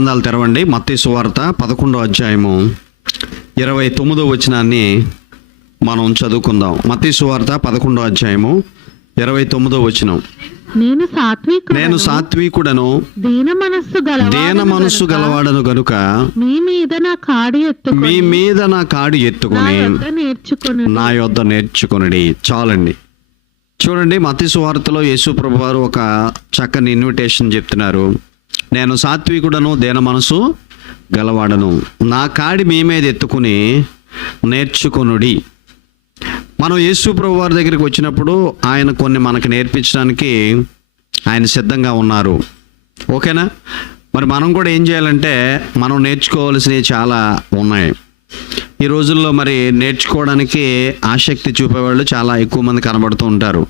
గ్రంథాలు తెరవండి. మత్తయి సువార్త 11వ అధ్యాయము 29వ వచనాన్ని మనం చదువుకుందాం. మత్తయి సువార్త 11వ అధ్యాయము 29వ వచనం. నేను సాత్వికుడను దీన మనస్సు గలవాడను గనుక మీ మీద నా కాడి ఎత్తుకుని నా యొద్ద నేర్చుకొనుడి. చాలండి. చూడండి, మత్తయి సువార్తలో యేసు ప్రభు వారు ఒక చక్కని ఇన్విటేషన్ చెప్తున్నారు. నేను సాత్వికుడను దీన మనసు గలవాడను, నా కాడి మీ మీద ఎత్తుకుని నేర్చుకొనుడి. మనం యేసు ప్రభు వారి దగ్గరికి వచ్చినప్పుడు ఆయన కొన్ని మనకు నేర్పించడానికి ఆయన సిద్ధంగా ఉన్నారు. ఓకేనా? మరి మనం కూడా ఏం చేయాలంటే మనం నేర్చుకోవాల్సినవి చాలా ఉన్నాయి. ఈ రోజుల్లో మరి నేర్చుకోవడానికి ఆసక్తి చూపేవాళ్ళు చాలా ఎక్కువ మంది కనబడుతూ ఉంటారు.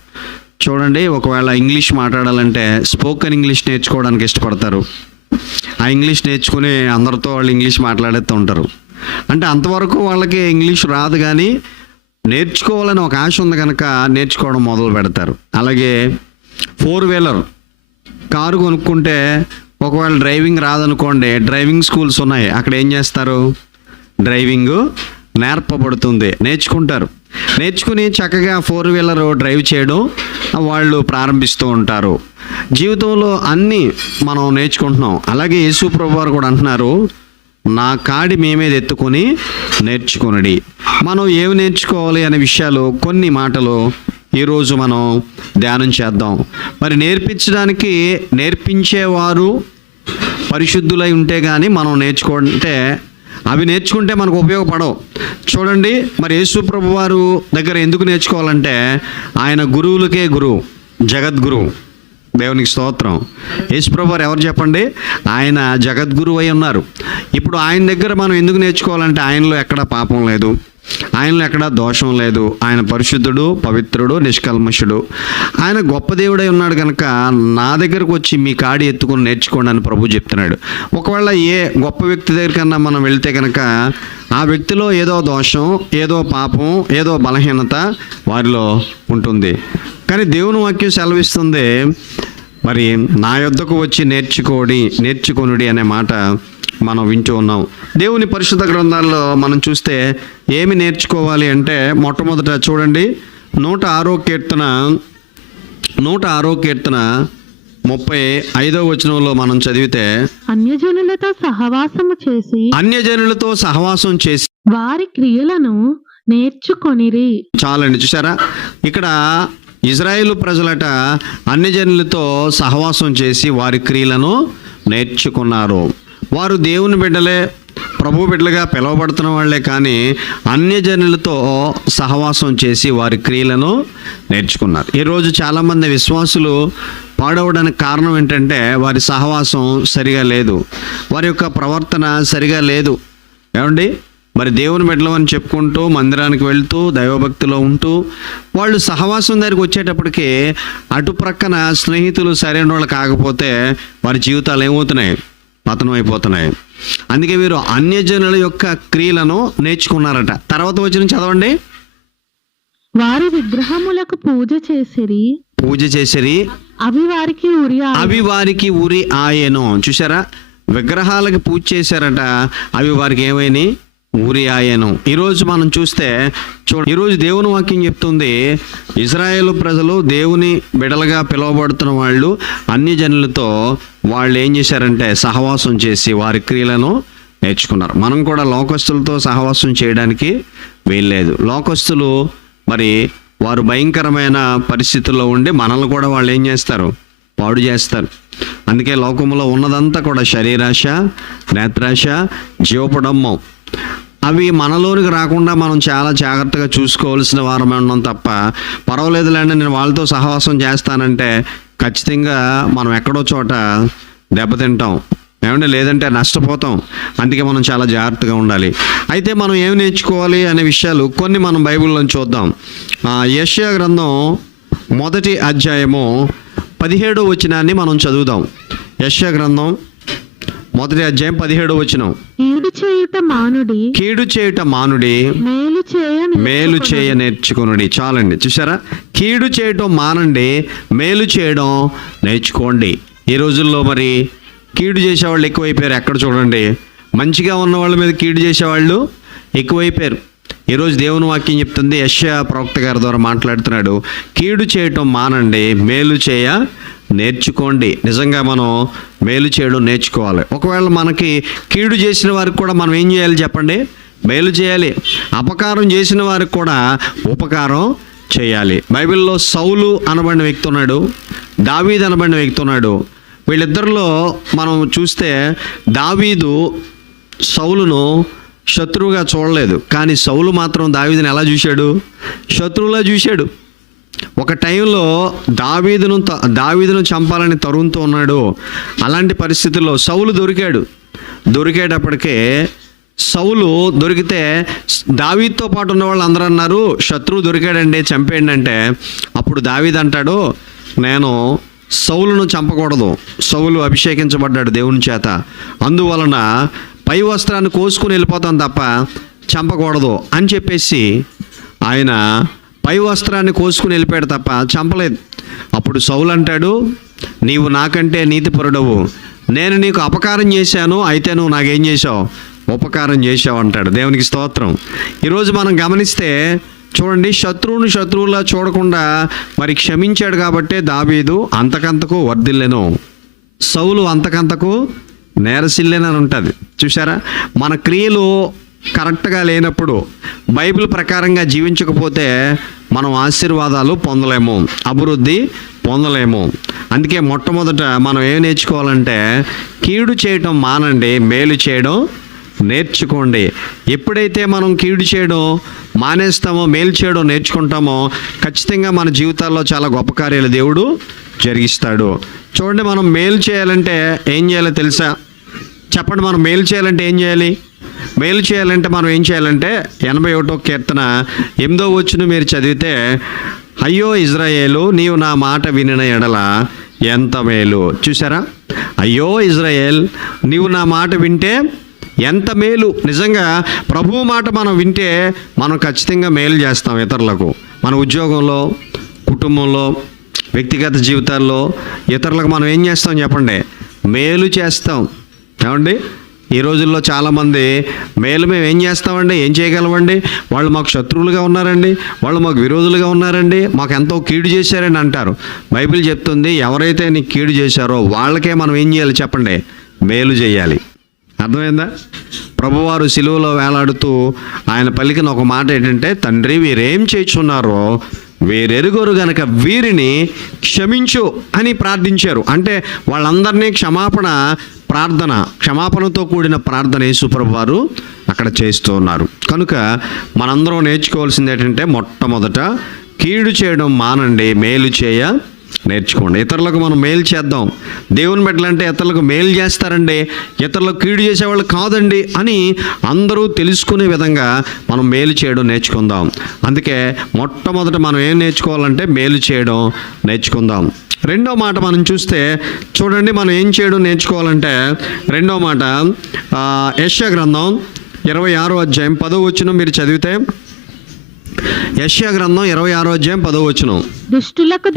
చూడండి, ఒకవేళ ఇంగ్లీష్ మాట్లాడాలంటే స్పోకెన్ ఇంగ్లీష్ నేర్చుకోవడానికి ఇష్టపడతారు. ఆ ఇంగ్లీష్ నేర్చుకుని అందరితో వాళ్ళు ఇంగ్లీష్ మాట్లాడుతూ ఉంటారు. అంటే అంతవరకు వాళ్ళకి ఇంగ్లీష్ రాదు, కానీ నేర్చుకోవాలని ఒక ఆశ ఉంది కనుక నేర్చుకోవడం మొదలు పెడతారు. అలాగే 4-వీలర్ కారు కొనుక్కుంటే ఒకవేళ డ్రైవింగ్ రాదనుకోండి, డ్రైవింగ్ స్కూల్స్ ఉన్నాయి. అక్కడ ఏం చేస్తారు? డ్రైవింగ్ నేర్పబడుతుంది, నేర్చుకుంటారు. నేర్చుకుని చక్కగా 4-వీలర్ డ్రైవ్ చేయడం వాళ్ళు ప్రారంభిస్తూ ఉంటారు. జీవితంలో అన్నీ మనం నేర్చుకుంటున్నాం. అలాగే యేసు ప్రభు వారు కూడా అంటున్నారు, నా కాడి మీ మీద ఎత్తుకొని నేర్చుకొనుడి. మనం ఏమి నేర్చుకోవాలి అనే విషయాలు, కొన్ని మాటలు ఈరోజు మనం ధ్యానం చేద్దాం. మరి నేర్పించేవారు పరిశుద్ధులై ఉంటే కానీ మనం అవి నేర్చుకుంటే మనకు ఉపయోగపడవు. చూడండి, మరి యేసు ప్రభు వారు దగ్గర ఎందుకు నేర్చుకోవాలంటే ఆయన గురువులకే గురువు, జగద్గురువు. దేవునికి స్తోత్రం. యేసు ప్రభు వారు ఎవరు చెప్పండి? ఆయన జగద్గురువు అయి ఉన్నారు. ఇప్పుడు ఆయన దగ్గర మనం ఎందుకు నేర్చుకోవాలంటే ఆయనలో ఎక్కడా పాపం లేదు, ఆయనలో ఎక్కడా దోషం లేదు. ఆయన పరిశుద్ధుడు, పవిత్రుడు, నిష్కల్మషుడు. ఆయన గొప్ప దేవుడై ఉన్నాడు కనుక నా దగ్గరకు వచ్చి మీ కాడి ఎత్తుకొని నేర్చుకోండి అని ప్రభు చెప్తున్నాడు. ఒకవేళ ఏ గొప్ప వ్యక్తి దగ్గరికన్నా మనం వెళ్తే కనుక ఆ వ్యక్తిలో ఏదో దోషం, ఏదో పాపం, ఏదో బలహీనత వారిలో ఉంటుంది. కానీ దేవుని వాక్యం సెలవిస్తుంది, మరి నా యొద్దకు వచ్చి నేర్చుకొనుడి అనే మాట మనం వింటూ ఉన్నాం. దేవుని పరిశుద్ధ గ్రంథాల్లో మనం చూస్తే ఏమి నేర్చుకోవాలి అంటే, మొట్టమొదట చూడండి, 106వ కీర్తన 35వ వచనంలో మనం చదివితే, అన్యజనులతో సహవాసం చేసి వారి క్రియలను నేర్చుకొనిరి. చాలండి. చూసారా, ఇక్కడ ఇజ్రాయేలు ప్రజలట అన్యజనులతో సహవాసం చేసి వారి క్రియలను నేర్చుకున్నారు. వారు దేవుని బిడ్డలే, ప్రభు బిడ్డలుగా పిలువబడుతున్న వాళ్లే, కానీ అన్యజనులతో సహవాసం చేసి వారి క్రియలను నేర్చుకున్నారు. ఈరోజు చాలామంది విశ్వాసులు పాడవడానికి కారణం ఏంటంటే వారి సహవాసం సరిగా లేదు, వారి యొక్క ప్రవర్తన సరిగా లేదు. ఏమండి, మరి దేవుని బిడ్డలు అని చెప్పుకుంటూ మందిరానికి వెళ్తూ దైవభక్తిలో ఉంటూ వాళ్ళు సహవాసం దగ్గరికి వచ్చేటప్పటికి అటు ప్రక్కన స్నేహితులు సరైన వాళ్ళు కాకపోతే వారి జీవితాలు ఏమవుతున్నాయి? పతనం అయిపోతున్నాయి. అందుకే వీరు అన్యజనుల యొక్క క్రియలను నేర్చుకున్నారట. తర్వాత వచ్చిన చదవండి. వారి విగ్రహములకు పూజ చేసిరి, అవి వారికి ఉరి ఆయను. చూసారా, విగ్రహాలకు పూజ చేశారట, అవి వారికి ఏమైనా ఉరి ఆయను. ఈరోజు మనం చూస్తే ఈరోజు దేవుని వాక్యం చెప్తుంది, ఇజ్రాయేలు ప్రజలు దేవుని బిడలుగా పిలువబడుతున్న వాళ్ళు అన్యజనులతో వాళ్ళు ఏం చేశారంటే సహవాసం చేసి వారి క్రియలను నేర్చుకున్నారు. మనం కూడా లోకస్తులతో సహవాసం చేయడానికి వీల్లేదు. లోకస్తులు మరి వారు భయంకరమైన పరిస్థితుల్లో ఉండి మనల్ని కూడా వాళ్ళు ఏం చేస్తారు? పాడు చేస్తారు. అందుకే లోకంలో ఉన్నదంతా కూడా శరీరాశ, నేత్రాశ, జీవపడమ్మం, అవి మనలోనికి రాకుండా మనం చాలా జాగ్రత్తగా చూసుకోవాల్సిన వారమే ఉన్నాం తప్ప, పర్వాలేదులేండి నేను వాళ్ళతో సహవాసం చేస్తానంటే ఖచ్చితంగా మనం ఎక్కడో చోట దెబ్బతింటాం. ఏమంటే లేదంటే నష్టపోతాం. అందుకే మనం చాలా జాగ్రత్తగా ఉండాలి. అయితే మనం ఏమి నేర్చుకోవాలి అనే విషయాలు కొన్ని మనం బైబిల్లో చూద్దాం. యెషయా గ్రంథం 1వ అధ్యాయము 17వ వచనాన్ని మనం చదువుదాం. యెషయా గ్రంథం 1వ అధ్యాయం 17వ వచనం. కీడు చేయుట మానుడి, మేలు చేయ నేర్చుకొనుడి. చాలండి. చూసారా, కీడు చేయటం మానండి, మేలు చేయడం నేర్చుకోండి. ఈ రోజుల్లో మరి కీడు చేసేవాళ్ళు ఎక్కువైపోయారు. ఎక్కడ చూడండి, మంచిగా ఉన్న వాళ్ళ మీద కీడు చేసేవాళ్ళు ఎక్కువైపోయారు. ఈరోజు దేవుని వాక్యం చెప్తుంది, యెషయా ప్రవక్త గారి ద్వారా మాట్లాడుతున్నాడు, కీడు చేయటం మానండి, మేలు చేయ నేర్చుకోండి. నిజంగా మనం మేలు చేయడం నేర్చుకోవాలి. ఒకవేళ మనకి కీడు చేసిన వారికి కూడా మనం ఏం చేయాలి చెప్పండి? మేలు చేయాలి. అపకారం చేసిన వారికి కూడా ఉపకారం చేయాలి. బైబిల్లో సౌలు అనబడిన వ్యక్తి ఉన్నాడు, దావీదు అనబడిన వ్యక్తి ఉన్నాడు. వీళ్ళిద్దరిలో మనం చూస్తే దావీదు సౌలును శత్రువుగా చూడలేదు, కానీ సౌలు మాత్రం దావీదుని ఎలా చూశాడు? శత్రువులా చూశాడు. ఒక టైంలో దావీదును చంపాలని తరుముతూ ఉన్నాడు. అలాంటి పరిస్థితుల్లో సౌలు దొరికేటప్పటికే సౌలు దొరికితే దావీదుతో పాటు ఉన్న వాళ్ళు అందరూ అన్నారు, శత్రువు దొరికాడండి, చంపేయండి అంటే, అప్పుడు దావీదు అంటాడు, నేను సౌలును చంపకూడదు, సౌలు అభిషేకించబడ్డాడు దేవుని చేత, అందువలన పై వస్త్రాన్ని కోసుకుని వెళ్ళిపోతాను తప్ప చంపకూడదు అని చెప్పేసి ఆయన పై వస్త్రాన్ని కోసుకుని వెళ్ళిపోయాడు తప్ప చంపలేదు. అప్పుడు సౌలు అంటాడు, నీవు నాకంటే నీతిపరుడవు, నేను నీకు అపకారం చేశాను, అయితే నువ్వు నాకేం చేశావు? ఉపకారం చేశావు అంటాడు. దేవునికి స్తోత్రం. ఈరోజు మనం గమనిస్తే చూడండి, శత్రువులా చూడకుండా మరి క్షమించాడు కాబట్టే దావీదు అంతకంతకు వర్ధిల్లెను, సౌలు అంతకంతకు నేరసిల్లెనని ఉంటుంది. చూసారా, మన క్రియలు కరెక్ట్గా లేనప్పుడు, బైబిల్ ప్రకారంగా జీవించకపోతే మనం ఆశీర్వాదాలు పొందలేము, అభివృద్ధి పొందలేము. అందుకే మొట్టమొదట మనం ఏం నేర్చుకోవాలంటే, కీడు చేయటం మానండి, మేలు చేయడం నేర్చుకోండి. ఎప్పుడైతే మనం కీడు చేయడం మానేస్తామో, మేలు చేయడం నేర్చుకుంటామో, ఖచ్చితంగా మన జీవితాల్లో చాలా గొప్ప కార్యాలు దేవుడు జరిగిస్తాడు. చూడండి, మనం మేలు చేయాలంటే ఏం చేయాలో తెలుసా? చెప్పండి, మనం మేలు చేయాలంటే ఏం చేయాలి? మేలు చేయాలంటే మనం ఏం చేయాలంటే 81వ కీర్తన 8వ వచనం మీరు చదివితే, అయ్యో ఇజ్రాయేలు, నీవు నా మాట వినిన ఎడల ఎంత మేలు. చూసారా, అయ్యో ఇజ్రాయేల్, నీవు నా మాట వింటే ఎంత మేలు. నిజంగా ప్రభువు మాట మనం వింటే మనం ఖచ్చితంగా మేలు చేస్తాం ఇతరులకు. మన ఉద్యోగంలో, కుటుంబంలో, వ్యక్తిగత జీవితాల్లో ఇతరులకు మనం ఏం చేస్తాం చెప్పండి? మేలు చేస్తాం. ఏమండి, ఈ రోజుల్లో చాలామంది మేలు మేము ఏం చేస్తామండి, ఏం చేయగలమండి, వాళ్ళు మాకు శత్రువులుగా ఉన్నారండి, వాళ్ళు మాకు విరోధులుగా ఉన్నారండి, మాకు ఎంతో కీడు చేశారని అంటారు. బైబిల్ చెప్తుంది, ఎవరైతే నీకు కీడు చేశారో వాళ్ళకే మనం ఏం చేయాలి చెప్పండి? మేలు చేయాలి. అర్థమైందా? ప్రభువారు సిలువలో వేలాడుతూ ఆయన పలికిన ఒక మాట ఏంటంటే, తండ్రి వీరేం చేయుచున్నారో వీరెరుగరు గనక వీరిని క్షమించు అని ప్రార్థించారు. అంటే వాళ్ళందరినీ క్షమాపణతో కూడిన ప్రార్థన యేసుప్రభు వారు అక్కడ చేస్తూ ఉన్నారు. కనుక మనందరం నేర్చుకోవాల్సింది ఏంటంటే, మొట్టమొదట కీడు చేయడం మానండి, మేలు చేయ నేర్చుకోండి. ఇతరులకు మనం మేలు చేద్దాం. దేవుని బిడ్డలంటే ఇతరులకు మేలు చేస్తారండి, ఇతరులకు కీడు చేసేవాళ్ళు కాదండి అని అందరూ తెలుసుకునే విధంగా మనం మేలు చేయడం నేర్చుకుందాం. అందుకే మొట్టమొదట మనం ఏం నేర్చుకోవాలంటే మేలు చేయడం నేర్చుకుందాం. రెండో మాట మనం చూస్తే చూడండి, మనం ఏం చేయడం నేర్చుకోవాలంటే, రెండో మాట యెషయా గ్రంథం 26వ అధ్యాయం 10వ వచనం మీరు చదివితే, యెషయా గ్రంథం 26వ అధ్యాయం 10వ వచనం, దుష్టులకు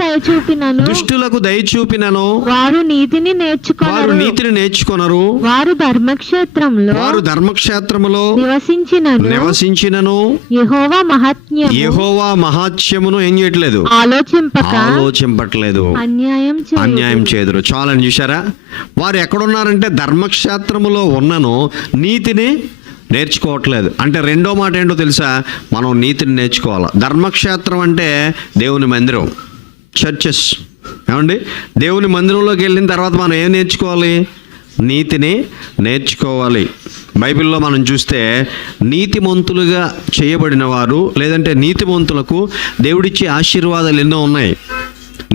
దయచూపినను వారు నీతిని నేర్చుకొనరు, వారు ధర్మక్షేత్రములో నివసించినను యెహోవా మహాత్మ్యమును ఏం చేయట్లేదు? ఆలోచింపట్లేదు, అన్యాయం చేదురు. చాలని చూసారా, వారు ఎక్కడున్నారంటే ధర్మక్షేత్రములో ఉన్నను నీతిని నేర్చుకోవట్లేదు. అంటే రెండో మాట ఏంటో తెలుసా? మనం నీతిని నేర్చుకోవాలి. ధర్మక్షేత్రం అంటే దేవుని మందిరం, చర్చెస్. ఏమండి, దేవుని మందిరంలోకి వెళ్ళిన తర్వాత మనం ఏం నేర్చుకోవాలి? నీతిని నేర్చుకోవాలి. బైబిల్లో మనం చూస్తే నీతిమంతులుగా చేయబడిన వారు, లేదంటే నీతిమంతులకు దేవుడిచ్చే ఆశీర్వాదాలు ఎన్నో ఉన్నాయి.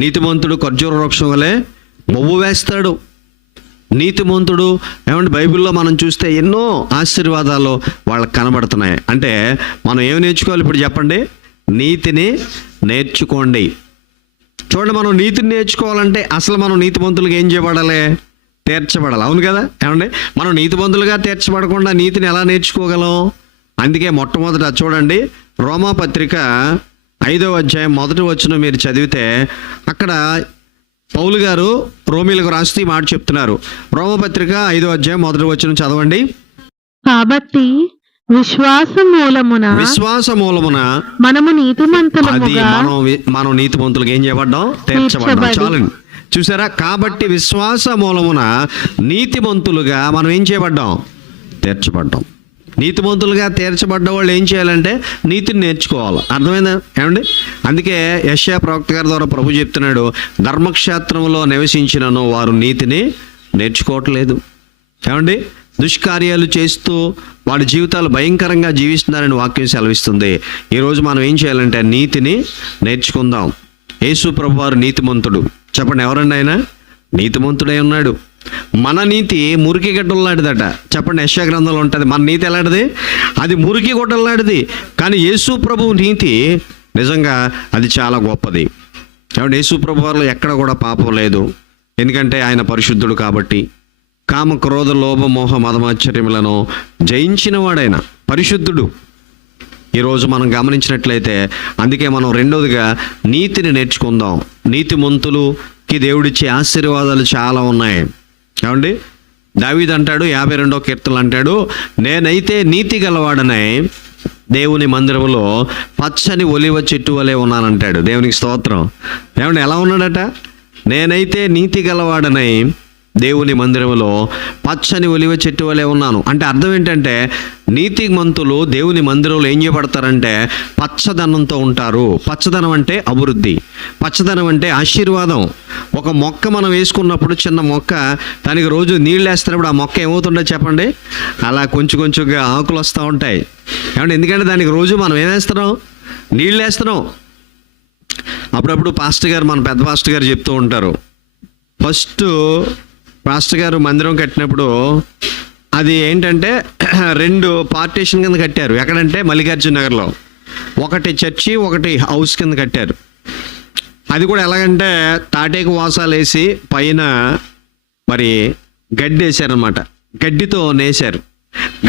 నీతిమంతుడు ఖర్జూర వృక్షం వలె మొవ్వు వేస్తాడు. నీతిమంతుడు, ఏమంటే బైబిల్లో మనం చూస్తే ఎన్నో ఆశీర్వాదాలు వాళ్ళకి కనబడుతున్నాయి. అంటే మనం ఏమి నేర్చుకోవాలి ఇప్పుడు చెప్పండి? నీతిని నేర్చుకోండి. చూడండి, మనం నీతిని నేర్చుకోవాలంటే అసలు మనం నీతిమంతులుగా ఏం చేయబడాలి? తీర్చబడాలి. అవును కదా? ఏమండి, మనం నీతిమంతులుగా తీర్చబడకుండా నీతిని ఎలా నేర్చుకోగలం? అందుకే మొట్టమొదట చూడండి, రోమాపత్రిక 5వ అధ్యాయం 1వ వచనం మీరు చదివితే, అక్కడ పౌలు గారు రోమీలకు రాస్తూ ఈ మాట చెప్తున్నారు. రోమపత్రిక 5వ అధ్యాయం 1వ వచనం చదవండి. కాబట్టి విశ్వాస మూలమున మనము అది నీతిమంతులముగా మనం నీతిమంతులుగా ఏం చేయబడ్డాం? తీర్చబడ్డాం. చాలండి, చూసారా? కాబట్టి విశ్వాస మూలమున నీతిమంతులుగా మనం ఏం చేయబడ్డాం? తీర్చబడ్డాం. నీతిమంతులుగా తీర్చబడ్డ వాళ్ళు ఏం చేయాలంటే నీతిని నేర్చుకోవాలి. అర్థమైందా ఏమండి? అందుకే యెషయా ప్రవక్త గారి ద్వారా ప్రభు చెప్తున్నాడు, ధర్మక్షేత్రంలో నివసించినను వారు నీతిని నేర్చుకోవట్లేదు. ఏమండి? దుష్కార్యాలు చేస్తూ వాడి జీవితాలు భయంకరంగా జీవిస్తున్నారని వాక్యం సెలవిస్తుంది. ఈరోజు మనం ఏం చేయాలంటే నీతిని నేర్చుకుందాం. యేసు ప్రభు వారు నీతిమంతుడు. చెప్పండి, ఎవరండి ఆయన? నీతిమంతుడై ఉన్నాడు. మన నీతి మురికి గడ్డల్లాంటిదట. చెప్పండి, యెషయా గ్రంథంలో ఉంటుంది. మన నీతి ఎలాంటిది? అది మురికి గొడ్డల్లాంటిది. కానీ యేసు ప్రభు నీతి నిజంగా అది చాలా గొప్పది. కాబట్టి యేసు ప్రభు వారిలో ఎక్కడ కూడా పాపం లేదు. ఎందుకంటే ఆయన పరిశుద్ధుడు కాబట్టి. కామ క్రోధ లోభ మోహ మదమాశ్చర్యములను జయించిన వాడైన పరిశుద్ధుడు. ఈరోజు మనం గమనించినట్లయితే అందుకే మనం రెండోదిగా నీతిని నేర్చుకుందాం. నీతిమంతులుకి దేవుడిచ్చే ఆశీర్వాదాలు చాలా ఉన్నాయి. ఏమండి? దావీదు అంటాడు 52వ కీర్తనలు అంటాడు, నేనైతే నీతి గలవాడనే దేవుని మందిరంలో పచ్చని ఒలివ చెట్టు వలె ఉన్నానంటాడు. దేవునికి స్తోత్రం. ఏమండి? ఎలా ఉన్నాడట? నేనైతే నీతి గలవాడనై దేవుని మందిరంలో పచ్చని ఒలివ చెట్టు వలె ఉన్నాను. అంటే అర్థం ఏంటంటే నీతిమంతులు దేవుని మందిరంలో ఏం చేయబడతారంటే పచ్చదనంతో ఉంటారు. పచ్చదనం అంటే అభివృద్ధి, పచ్చదనం అంటే ఆశీర్వాదం. ఒక మొక్క మనం వేసుకున్నప్పుడు, చిన్న మొక్క, దానికి రోజు నీళ్ళు వేస్తున్నప్పుడు ఆ మొక్క ఏమవుతుందో చెప్పండి? అలా కొంచెం కొంచెంగా ఆకులు వస్తూ ఉంటాయి. ఏమంటే? ఎందుకంటే దానికి రోజు మనం ఏం వేస్తున్నాం? నీళ్ళు వేస్తున్నాం. అప్పుడప్పుడు పాస్టర్ గారు, మన పెద్ద పాస్టర్ గారు చెప్తూ ఉంటారు, ఫస్ట్ పాస్టర్ గారు మందిరం కట్టినప్పుడు అది ఏంటంటే 2 పార్టీషన్ కింద కట్టారు. ఎక్కడంటే మల్లికార్జున నగర్లో. ఒకటి చర్చి, ఒకటి హౌస్ కింద కట్టారు. అది కూడా ఎలాగంటే తాటేకు వాసాలు వేసి పైన మరి గడ్డి వేసారనమాట. గడ్డితో నేసారు.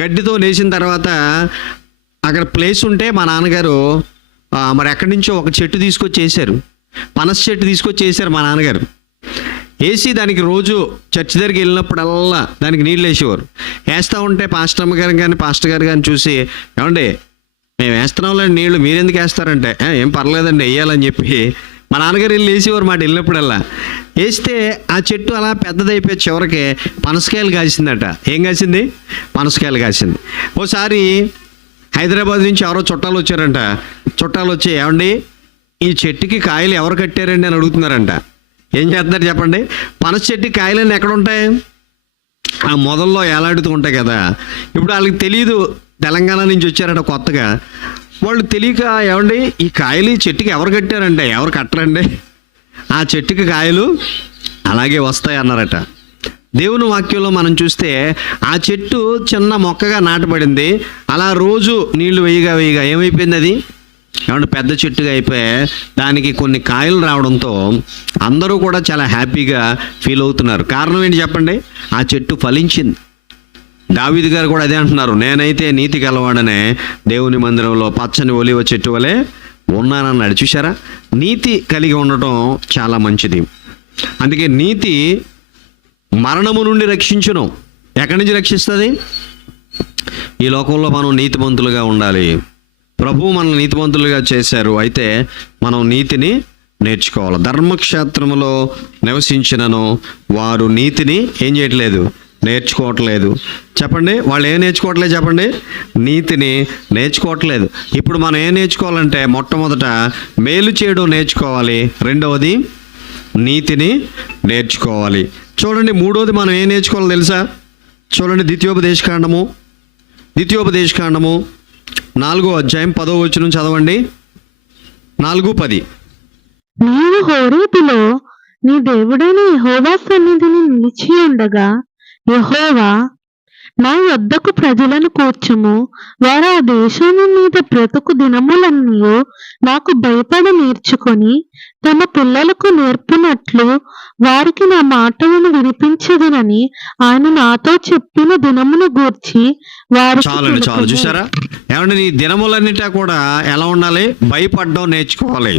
గడ్డితో నేసిన తర్వాత అక్కడ ప్లేస్ ఉంటే మా నాన్నగారు మరి ఎక్కడి నుంచో ఒక చెట్టు తీసుకొచ్చి వేసారు. పనస చెట్టు తీసుకొచ్చి వేసారు మా నాన్నగారు. వేసి దానికి రోజు చర్చి దగ్గరికి వెళ్ళినప్పుడల్లా దానికి నీళ్ళు వేసేవారు. వేస్తూ ఉంటే పాస్టర్ అమ్మ గారు కానీ పాస్టర్ గారు కానీ చూసి, ఏమండి మేము వేస్తున్నాంలే నీళ్ళు, మీరెందుకు వేస్తారంటే, ఏం పర్లేదండి వేయాలని చెప్పి మా నాన్నగారు వెళ్ళి వేసేవారు మాట. వెళ్ళినప్పుడల్లా వేస్తే ఆ చెట్టు అలా పెద్దదైపోయి చివరికి పనసకాయలు కాసిందట. ఏం కాసింది? పనసకాయలు కాసింది. ఓసారి హైదరాబాద్ నుంచి ఎవరో చుట్టాలు వచ్చారంట. చుట్టాలు వచ్చి, ఏమండి ఈ చెట్టుకి కాయలు ఎవరు కట్టారండి అని అడుగుతున్నారంట. ఏం చేస్తున్నారు చెప్పండి? పనస చెట్టు కాయలన్నీ ఎక్కడ ఉంటాయి? ఆ మొదల్లో ఏలాడుతూ ఉంటాయి కదా. ఇప్పుడు వాళ్ళకి తెలియదు, తెలంగాణ నుంచి వచ్చారట కొత్తగా. వాళ్ళు తెలియక, ఏమండి ఈ కాయలు ఈ చెట్టుకి ఎవరు కట్టారంటే, ఎవరు కట్టరండి, ఆ చెట్టుకి కాయలు అలాగే వస్తాయి అన్నారట. దేవుని వాక్యంలో మనం చూస్తే ఆ చెట్టు చిన్న మొక్కగా నాటబడింది. అలా రోజు నీళ్లు వేయగా వేయగా ఏమైపోయింది? అది ఏమంటే పెద్ద చెట్టుగా అయిపోయి దానికి కొన్ని కాయలు రావడంతో అందరూ కూడా చాలా హ్యాపీగా ఫీల్ అవుతున్నారు. కారణం ఏంటి చెప్పండి? ఆ చెట్టు ఫలించింది. దావీదు గారు కూడా అదే అంటున్నారు, నేనైతే నీతి గలవాడనే దేవుని మందిరంలో పచ్చని ఒలివ చెట్టు వలె ఉన్నానన్నాడు. చూసారా? నీతి కలిగి ఉండటం చాలా మంచిది. అందుకే నీతి మరణము నుండి రక్షించును. ఎక్కడి నుంచి రక్షిస్తుంది? ఈ లోకంలో మనం నీతిమంతులుగా ఉండాలి. ప్రభువు మనల్ని నీతిమంతులుగా చేశారు. అయితే మనం నీతిని నేర్చుకోవాలి. ధర్మక్షేత్రంలో నివసించినను వారు నీతిని ఏం చేయట్లేదు? నేర్చుకోవట్లేదు. చెప్పండి, వాళ్ళు ఏం నేర్చుకోవట్లేదు? చెప్పండి, నీతిని నేర్చుకోవట్లేదు. ఇప్పుడు మనం ఏం నేర్చుకోవాలంటే మొట్టమొదట మేలు చేయడం నేర్చుకోవాలి. రెండవది నీతిని నేర్చుకోవాలి. చూడండి, మూడవది మనం ఏం నేర్చుకోవాలో తెలుసా? చూడండి, ద్వితీయోపదేశకాండము 4వ అధ్యాయం 10వ వచనం చదవండి. 4:10. నీవు హోరేబులో నీ దేవుడైన యెహోవా సన్నిధిని నిలిచి ఉండగా యెహోవా నా యొద్దకు ప్రజలను కూర్చుము, వారు ఆ దేశము మీద బ్రతుకు దినములన్నీ నాకు భయపడ నేర్చుకొని తమ పిల్లలకు నేర్పినట్లు వారికి నా మాటలను వినిపించదునని ఆయన నాతో చెప్పిన దినమును గూర్చి వారికి చాలు చూసారా? ఏమంటే నీ దినములన్నిటా కూడా ఎలా ఉండాలి? భయపడడం నేర్చుకోవాలి.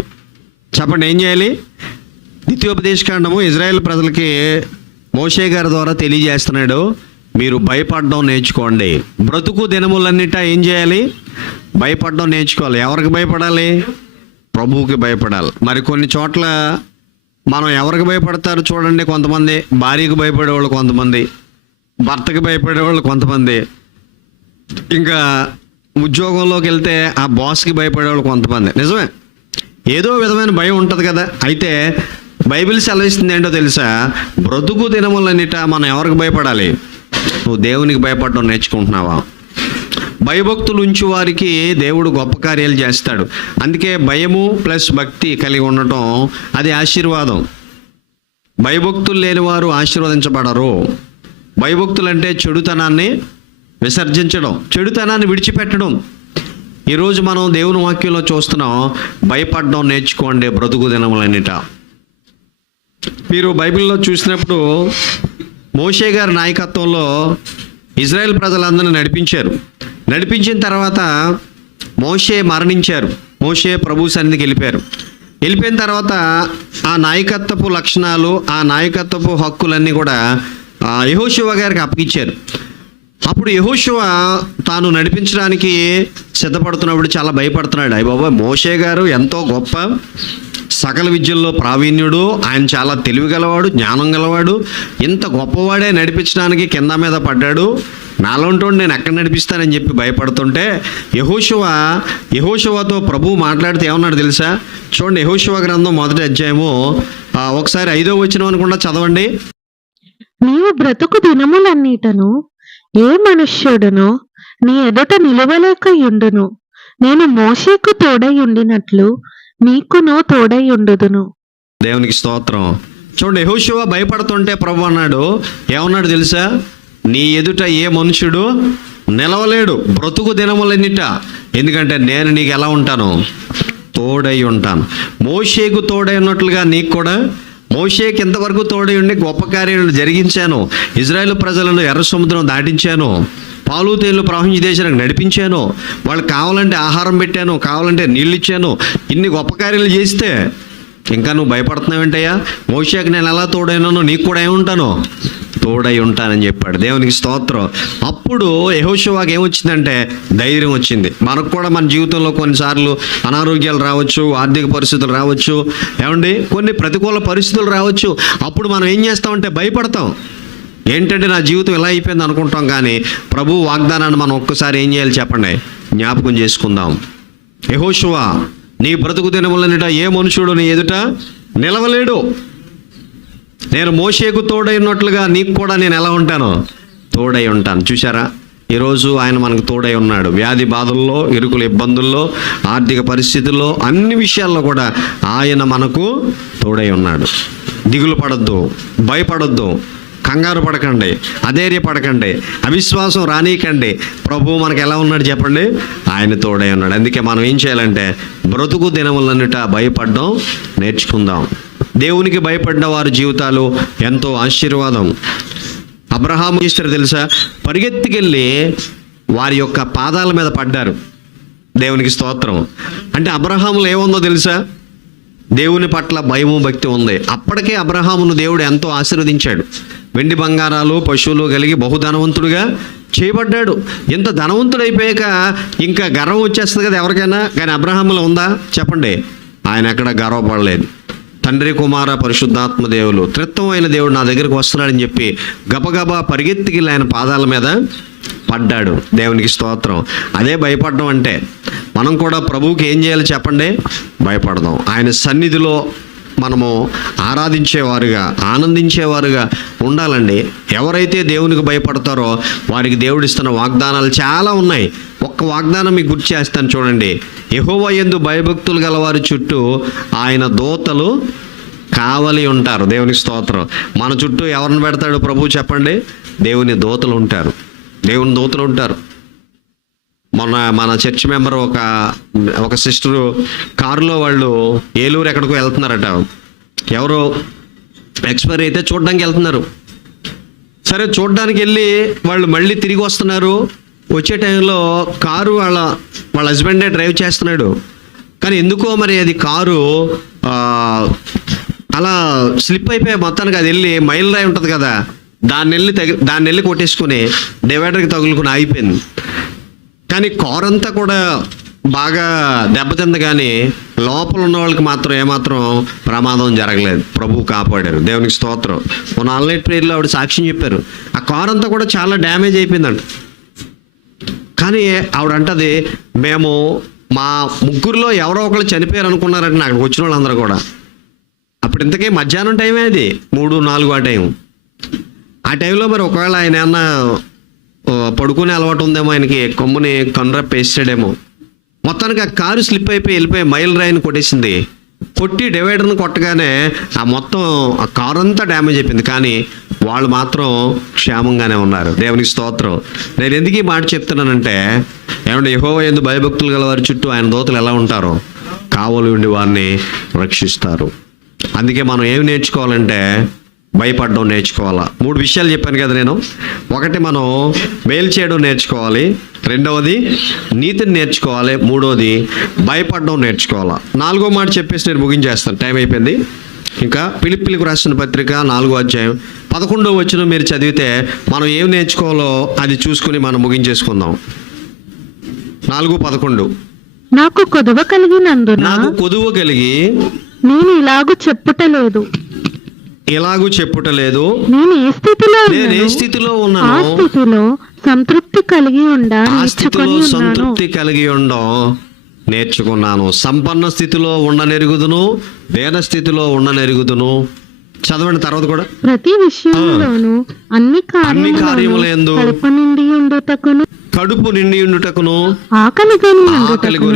చెప్పండి, ఏం చేయాలి? ద్వితీయోపదేశకాండము ఇజ్రాయెల్ ప్రజలకి మోషే గారి ద్వారా తెలియజేస్తున్నాడు, మీరు భయపడడం నేర్చుకోండి. బ్రతుకు దినములన్నిటా ఏం చేయాలి? భయపడడం నేర్చుకోవాలి. ఎవరికి భయపడాలి? ప్రభువుకి భయపడాలి. మరి కొన్ని చోట్ల మనం ఎవరికి భయపడతారు చూడండి. కొంతమంది భార్యకు భయపడేవాళ్ళు, కొంతమంది భర్తకి భయపడేవాళ్ళు, కొంతమంది ఇంకా ఉద్యోగంలోకి వెళ్తే ఆ బాస్కి భయపడేవాళ్ళు కొంతమంది. నిజమే, ఏదో విధమైన భయం ఉంటుంది కదా. అయితే బైబిల్ సెలవిస్తుంది ఏంటో తెలుసా? బ్రతుకు దినములన్నిట మనం ఎవరికి భయపడాలి? నువ్వు దేవునికి భయపడడం నేర్చుకుంటున్నావా? భయభక్తులు ఉంచి వారికి దేవుడు గొప్ప కార్యాలు చేస్తాడు. అందుకే భయము ప్లస్ భక్తి కలిగి ఉండటం అది ఆశీర్వాదం. భయభక్తులు లేని వారు ఆశీర్వదించబడరు. భయభక్తులు అంటే చెడుతనాన్ని విసర్జించడం, చెడుతనాన్ని విడిచిపెట్టడం. ఈరోజు మనం దేవుని వాక్యంలో చూస్తున్నాం, భయపడడం నేర్చుకోండి బ్రతుకు దినములన్నిట. మీరు బైబిల్లో చూసినప్పుడు మోషే గారి నాయకత్వంలో ఇజ్రాయెల్ ప్రజలందరినీ నడిపించిన తర్వాత మోషే మరణించారు. మోషే ప్రభు సన్నిధికి వెళ్ళిపోయిన తర్వాత ఆ నాయకత్వపు లక్షణాలు, ఆ నాయకత్వపు హక్కులన్నీ కూడా యెహోషువ గారికి అప్పగించారు. అప్పుడు యెహోషువ తాను నడిపించడానికి సిద్ధపడుతున్నప్పుడు చాలా భయపడుతున్నాడు. అయ్య బాబా, మోషే గారు ఎంతో గొప్ప, సకల విద్యల్లో ప్రావీణ్యుడు, ఆయన చాలా తెలివి గలవాడు, జ్ఞానం గలవాడు, ఇంత గొప్పవాడే నడిపించడానికి కింద మీద పడ్డాడు, నాలోంటో నేను ఎక్కడ నడిపిస్తానని చెప్పి భయపడుతుంటే యెహోషువతో ప్రభువు మాట్లాడితే ఏమన్నాడు తెలుసా? చూడండి, యెహోషువ గ్రంథం 1వ అధ్యాయము ఒకసారి 5వ వచనం అనుకుంటా చదవండి. నీవు బ్రతుకు దినములన్నిటను ఏ మనుష్యుడును నీ ఎదుట నిలవలేక యుండును. నేను మోషేకు తోడై ఉండినట్లు నీకును తోడై ఉండుదును. దేవునికి స్తోత్రం. చూడండి, యెహోషువ భయపడుతుంటే ప్రభు అన్నాడు, ఏమన్నాడు తెలుసా? నీ ఎదుట ఏ మనుషుడు నిలవలేడు బ్రతుకు దినములన్నిట. ఎందుకంటే నేను నీకు ఎలా ఉంటాను? తోడై ఉంటాను. మోషేకు తోడై ఉన్నట్లుగా నీకు కూడా, మోషేకి ఇంతవరకు తోడై ఉండి గొప్ప కార్యాలను జరిగించాను. ఇజ్రాయేల్ ప్రజలను ఎర్ర సముద్రం దాటించాను, పాలు తేళ్లు ప్రవహించే దేశానికి నడిపించాను, వాళ్ళు కావాలంటే ఆహారం పెట్టాను, కావాలంటే నీళ్ళు ఇచ్చాను. ఇన్ని గొప్ప కార్యాలు చేస్తే ఇంకా నువ్వు భయపడుతున్నావేంటయ్యా? మోషేకి నేను ఎలా తోడైనానో నీకు కూడా ఏముంటాను? తోడై ఉంటానని చెప్పాడు. దేవునికి స్తోత్రం. అప్పుడు యెహోషువకి ఏమొచ్చిందంటే ధైర్యం వచ్చింది. మనకు కూడా మన జీవితంలో కొన్నిసార్లు అనారోగ్యాలు రావచ్చు, ఆర్థిక పరిస్థితులు రావచ్చు, ఏమండి కొన్ని ప్రతికూల పరిస్థితులు రావచ్చు. అప్పుడు మనం ఏం చేస్తామంటే భయపడతాం. ఏంటంటే నా జీవితం ఎలా అయిపోయింది అనుకుంటాం. కానీ ప్రభు వాగ్దానాన్ని మనం ఒక్కసారి ఏం చేయాలి చెప్పండి? జ్ఞాపకం చేసుకుందాం. యెహోషువ, నీ బ్రతుకు దినములన్నిట ఏ మనుషుడు నీ ఎదుట నిలవలేడు. నేను మోషేకు తోడై ఉన్నట్లుగా నీకు కూడా నేను ఎలా ఉంటాను? తోడై ఉంటాను. చూసారా, ఈరోజు ఆయన మనకు తోడై ఉన్నాడు. వ్యాధి బాధల్లో, ఇరుకుల ఇబ్బందుల్లో, ఆర్థిక పరిస్థితుల్లో, అన్ని విషయాల్లో కూడా ఆయన మనకు తోడై ఉన్నాడు. దిగులు పడద్దు, భయపడొద్దు, కంగారు పడకండి, అధైర్యపడకండి, అవిశ్వాసం రానీకండి. ప్రభువు మనకు ఎలా ఉన్నాడు చెప్పండి? ఆయన తోడై ఉన్నాడు. అందుకే మనం ఏం చేయాలంటే బ్రతుకు దినములన్నిట భయపడడం నేర్చుకుందాం. దేవునికి భయపడ్డ వారి జీవితాలు ఎంతో ఆశీర్వాదం. అబ్రహాము చేస్తారు తెలుసా? పరిగెత్తికెళ్ళి వారి యొక్క పాదాల మీద పడ్డారు. దేవునికి స్తోత్రం. అంటే అబ్రహాములో ఏముందో తెలుసా? దేవుని పట్ల భయము భక్తి ఉంది. అప్పటికే అబ్రహామును దేవుడు ఎంతో ఆశీర్వదించాడు. వెండి బంగారాలు పశువులు కలిగి బహుధనవంతుడుగా చేయబడ్డాడు. ఇంత ధనవంతుడైపోయాక ఇంకా గర్వం వచ్చేస్తుంది కదా ఎవరికైనా. కానీ అబ్రహాములో ఉందా చెప్పండి? ఆయన ఎక్కడ గర్వపడలేదు. తండ్రి కుమార పరిశుద్ధాత్మ దేవులు త్రిత్వమైన దేవుడు నా దగ్గరికి వస్తున్నాడని చెప్పి గబగబా పరిగెత్తికి ఆయన పాదాల మీద పడ్డాడు. దేవునికి స్తోత్రం. అదే భయపడడం అంటే. మనం కూడా ప్రభువుకి ఏం చేయాలి చెప్పండి? భయపడదాం. ఆయన సన్నిధిలో మనము ఆరాధించేవారుగా, ఆనందించేవారుగా ఉండాలండి. ఎవరైతే దేవునికి భయపడతారో వారికి దేవుడిస్తున్న వాగ్దానాలు చాలా ఉన్నాయి. ఒక్క వాగ్దానం మీకు గుర్తు చేస్తాను చూడండి. యెహోవా యందు భయభక్తులు గలవారి చుట్టూ ఆయన దూతలు కావలి ఉంటారు. దేవునికి స్తోత్రం. మన చుట్టూ ఎవరిని పెడతాడు ప్రభువు చెప్పండి? దేవుని దూతలు ఉంటారు. దేవుని దూతలు ఉంటారు. మన చర్చ్ మెంబర్ ఒక సిస్టరు కారులో వాళ్ళు ఏలూరు ఎక్కడికో వెళ్తున్నారట. ఎవరో ఎక్స్పైర్ అయితే చూడడానికి వెళ్తున్నారు. సరే, చూడడానికి వెళ్ళి వాళ్ళు మళ్ళీ తిరిగి వస్తున్నారు. వచ్చే టైంలో కారు వాళ్ళ హస్బెండే డ్రైవ్ చేస్తున్నాడు. కానీ ఎందుకో మరి అది కారు అలా స్లిప్ అయిపోయి మొత్తానికి అది వెళ్ళి మైల్ రాయి ఉంటుంది కదా, దాన్ని వెళ్ళి కొట్టేసుకుని డివైడర్కి తగులుకుని అయిపోయింది. కానీ కార్ అంతా కూడా బాగా దెబ్బతింది, కానీ లోపల ఉన్న వాళ్ళకి మాత్రం ఏమాత్రం ప్రమాదం జరగలేదు. ప్రభువు కాపాడారు, దేవునికి స్తోత్రం. మన ఆన్లైన్ ప్రేయర్లో ఆవిడ సాక్ష్యం చెప్పారు, ఆ కార్ అంతా కూడా చాలా డ్యామేజ్ అయిపోయిందంట. కానీ ఆవిడ అంటది, మేము మా ముగ్గురులో ఎవరో ఒకళ్ళు చనిపోయారు అనుకున్నారంటే అక్కడికి వచ్చిన వాళ్ళందరూ కూడా. అప్పుడు ఇంతకీ మధ్యాహ్నం టైమే, అది 3-4 ఆ టైం. ఆ టైంలో మరి ఒకవేళ ఆయన ఏమన్నా పడుకునే అలవాటు ఉందేమో, ఆయనకి కొమ్ముని కనురప్ప వేసాడేమో. మొత్తానికి ఆ కారు స్లిప్ అయిపోయి వెళ్ళిపోయి మైల్ రాయిని కొట్టేసింది. కొట్టి డివైడర్ని కొట్టగానే ఆ మొత్తం ఆ కారు అంతా డ్యామేజ్ అయిపోయింది. కానీ వాళ్ళు మాత్రం క్షేమంగానే ఉన్నారు, దేవునికి స్తోత్రం. నేను ఎందుకు ఈ మాట చెప్తున్నానంటే, ఏమంటే యెహోవా యందు భయభక్తులు గల వారి చుట్టూ ఆయన దూతలు ఎలా ఉంటారో కావలి ఉండి వారిని రక్షిస్తారు. అందుకే మనం ఏమి నేర్చుకోవాలంటే భయపడడం నేర్చుకోవాలా. 3 విషయాలు చెప్పాను కదా నేను. ఒకటి, మనం మేలు చేయడం నేర్చుకోవాలి. రెండవది, నీతిని నేర్చుకోవాలి. మూడవది, భయపడడం నేర్చుకోవాలా. 4వ మాట చెప్పేసి నేను ముగించేస్తాను, టైం అయిపోయింది. ఇంకా ఫిలిప్పీలకు రాసిన పత్రిక 4వ అధ్యాయం 11వ వచనం మీరు చదివితే మనం ఏం నేర్చుకోవాలో అది చూసుకుని మనం ముగించేసుకుందాం. 4:11. నాకు కొదువ కలిగినందున నేను ఇలాగూ చెప్పుటలేదు, నేను ఏ స్థితిలో ఉన్నానో ఆ స్థితిలో సంతృప్తి కలిగి ఉండడం నేర్చుకున్నాను. సంపన్న స్థితిలో ఉండనెరుగుదును, వేద స్థితిలో ఉండనెరుగుదును. చదవండి తర్వాత కూడా. ప్రతి విషయంలోనూ అన్ని కార్యములందు కడుపు నిండి ఉండుటకును, ఆకలి కొని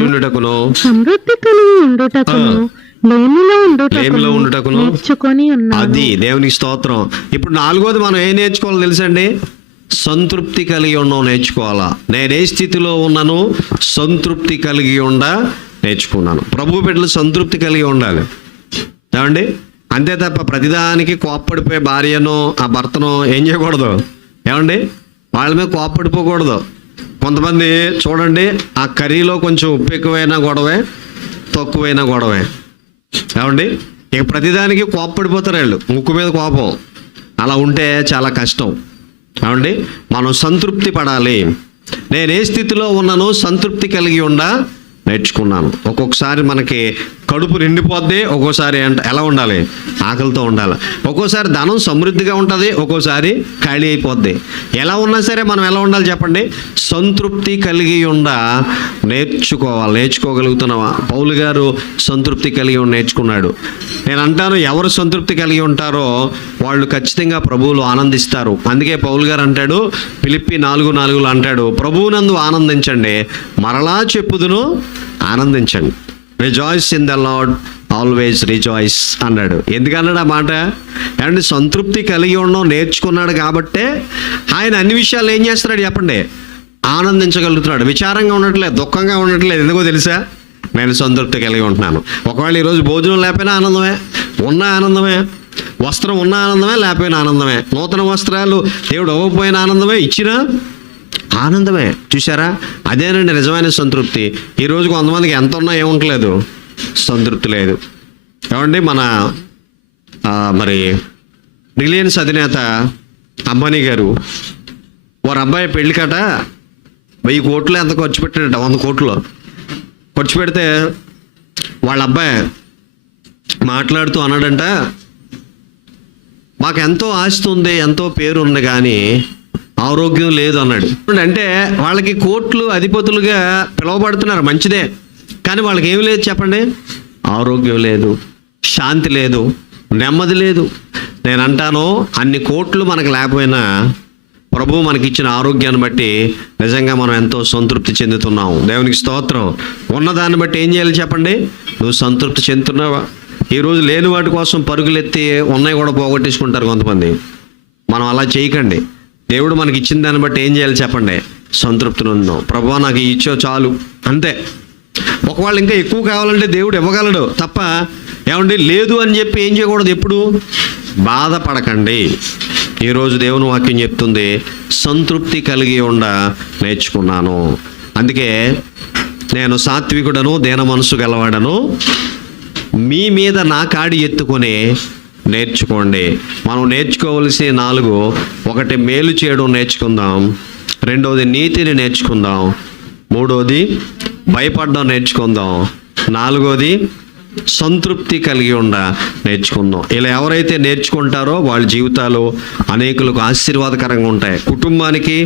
ఉండుటకును, సమృద్ధి కలిగి ఉండుటకును, లేమిలో ఉండుటకును నేర్చుకొని ఉన్నాను. అది దేవునికి స్తోత్రం. ఇప్పుడు 4వది మనం ఏం నేర్చుకోవాలో తెలుసండి? సంతృప్తి కలిగి ఉండడం నేర్చుకోవాలా. నేను ఏ స్థితిలో ఉన్నాను, సంతృప్తి కలిగి నేర్చుకున్నాను. ప్రభు బిడ్డలు సంతృప్తి కలిగి ఉండాలి, ఏమండి? అంతే తప్ప ప్రతిదానికి కోప్పడిపోయే భార్యను ఆ భర్తను ఏం చేయకూడదు, ఏమండి? వాళ్ళ మీద కోప్పడిపోకూడదు. కొంతమంది చూడండి, ఆ కర్రీలో కొంచెం ఉప్పు ఎక్కువైనా గొడవే, తక్కువైనా గొడవే, ఏమండి? ఇక ప్రతిదానికి కోప్పడిపోతారు వాళ్ళు, ముక్కు మీద కోపం. అలా ఉంటే చాలా కష్టం, ఏమండి? మనం సంతృప్తి పడాలి. నేను ఏ స్థితిలో ఉన్నానో సంతృప్తి కలిగి నేర్చుకున్నాను. ఒక్కొక్కసారి మనకి కడుపు నిండిపోద్ది, ఒక్కోసారి ఎలా ఉండాలి, ఆకలితో ఉండాలి. ఒక్కోసారి ధనం సమృద్ధిగా ఉంటుంది, ఒక్కోసారి ఖాళీ అయిపోద్ది. ఎలా ఉన్నా సరే మనం ఎలా ఉండాలి చెప్పండి? సంతృప్తి కలిగి నేర్చుకోగలుగుతున్నావా? పౌలు గారు సంతృప్తి కలిగి నేర్చుకున్నాడు. నేను అంటాను, ఎవరు సంతృప్తి కలిగి ఉంటారో వాళ్ళు ఖచ్చితంగా ప్రభువులు ఆనందిస్తారు. అందుకే పౌలు గారు అంటాడు, ఫిలిప్పీ 4:4 అంటాడు, ప్రభువునందు ఆనందించండి, మరలా చెప్పుదును ఆనందించండి. Rejoice in the lord, always rejoice అన్నాడు. ఎందుకన్నాడు ఆ మాట? ఏమంటే సంతృప్తి కలిగి ఉండడం నేర్చుకున్నాడు కాబట్టే ఆయన అన్ని విషయాలు ఏం చేస్తున్నాడు చెప్పండి? ఆనందించగలుగుతున్నాడు. విచారంగా ఉండట్లేదు, దుఃఖంగా ఉండట్లేదు. ఎందుకో తెలుసా? నేను సంతృప్తి కలిగి ఉంటున్నాను. ఒకవేళ ఈరోజు భోజనం లేకపోయినా ఆనందమే, ఉన్న ఆనందమే, వస్త్రం ఉన్న ఆనందమే, లేకపోయినా ఆనందమే, నూతన వస్త్రాలు దేవుడు ఇవ్వకపోయిన ఆనందమే, ఇచ్చినా ఆనందమే. చూసారా? అదేనండి నిజమైన సంతృప్తి. ఈరోజు కొంతమందికి ఎంత ఉన్నా ఏముంటలేదు, సంతృప్తి లేదు. ఏమండి, మన మరి రిలయన్స్ అధినేత అంబానీ గారు వారి అబ్బాయి పెళ్ళికట 1000 కోట్లు ఎంత ఖర్చు పెట్టాడట, 100 కోట్లు ఖర్చు పెడితే వాళ్ళ అబ్బాయి మాట్లాడుతూ అన్నాడంట, మాకు ఎంతో ఆస్తి ఉంది, ఎంతో పేరు ఉంది, కానీ ఆరోగ్యం లేదు అన్నాడు. అంటే వాళ్ళకి కోట్లు అధిపతులుగా పిలువబడుతున్నారు, మంచిదే, కానీ వాళ్ళకి ఏమి లేదు చెప్పండి? ఆరోగ్యం లేదు, శాంతి లేదు, నెమ్మది లేదు. నేను అంటాను, అన్ని కోట్లు మనకు లేకపోయినా ప్రభువు మనకిచ్చిన ఆరోగ్యాన్ని బట్టి నిజంగా మనం ఎంతో సంతృప్తి చెందుతున్నాం. దేవునికి స్తోత్రం. ఉన్నదాన్ని బట్టి ఏం చేయాలి చెప్పండి? నువ్వు సంతృప్తి చెందుతున్నావా? ఈరోజు లేని వాటి కోసం పరుగులెత్తి ఉన్నాయి కూడా పోగొట్టేసుకుంటారు కొంతమంది. మనం అలా చేయకండి. దేవుడు మనకి ఇచ్చిన దాన్ని బట్టి ఏం చేయాలి చెప్పండి? సంతృప్తిని ఉందాం. ప్రభువా నాకు ఇచ్చో చాలు, అంతే. ఒకవేళ ఇంకా ఎక్కువ కావాలంటే దేవుడు ఇవ్వగలడు తప్ప, ఏమండి లేదు అని చెప్పి ఏం చేయకూడదు. ఎప్పుడు బాధపడకండి. ఈరోజు దేవుని వాక్యం చెప్తుంది, సంతృప్తి కలిగి నేర్చుకున్నాను. అందుకే నేను సాత్వికుడను, దీన మనసు గలవాడను మీ మీద నా కాడి ఎత్తుకొని నేర్చుకోండి. మనం నేర్చుకోవలసిన 4: 1 మేలు చేయడం నేర్చుకుందాం, 2 నీతిని నేర్చుకుందాం, 3 భయపడడం నేర్చుకుందాం, 4 సంతృప్తి కలిగి నేర్చుకుందాం. ఇలా ఎవరైతే నేర్చుకుంటారో వాళ్ళ జీవితాలు అనేకులకు ఆశీర్వాదకరంగా ఉంటాయి. కుటుంబానికి,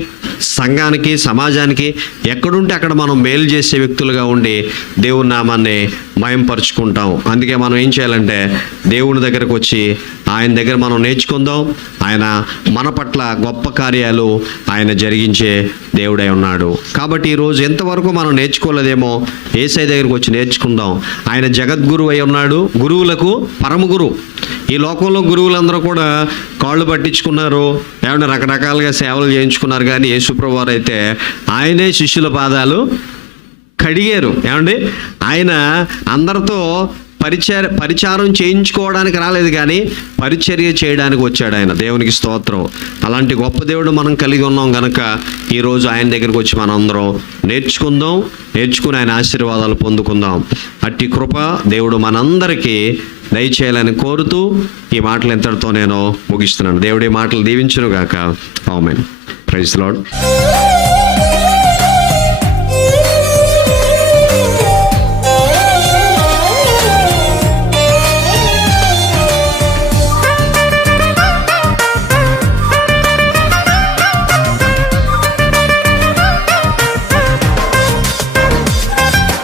సంఘానికి, సమాజానికి ఎక్కడుంటే అక్కడ మనం మేలు చేసే వ్యక్తులుగా ఉండి దేవుని నామాన్ని మయంపరుచుకుంటాం. అందుకే మనం ఏం చేయాలంటే దేవుని దగ్గరకు వచ్చి ఆయన దగ్గర మనం నేర్చుకుందాం. ఆయన మన పట్ల గొప్ప కార్యాలు ఆయన జరిగించే దేవుడై ఉన్నాడు. కాబట్టి ఈరోజు ఎంతవరకు మనం నేర్చుకోలేదేమో యేసయ్య దగ్గరకు వచ్చి నేర్చుకుందాం. ఆయన జగద్గురు అయి ఉన్నాడు, గురువులకు పరమ గురువు. ఈ లోకంలో గురువులందరూ కూడా కాళ్ళు పట్టించుకున్నారు, ఏమన్నా రకరకాలుగా సేవలు చేయించుకున్నారు. కానీ యేసుప్రభువు వారు అయితే ఆయనే శిష్యుల పాదాలు కడిగారు. ఏమండి, ఆయన అందరితో పరిచారం చేయించుకోవడానికి రాలేదు, కానీ పరిచర్య చేయడానికి వచ్చాడు ఆయన. దేవునికి స్తోత్రం. అలాంటి గొప్ప దేవుడు మనం కలిగి ఉన్నాం కనుక ఈరోజు ఆయన దగ్గరికి వచ్చి మనం అందరం నేర్చుకుని ఆయన ఆశీర్వాదాలు పొందుకుందాం. అట్టి కృప దేవుడు మనందరికీ దయచేయాలని కోరుతూ ఈ మాటలు ఎంతటితో నేను ముగిస్తున్నాను. దేవుడి మాటలు దీవించును గాక. ఆమేన్. Praise the lord.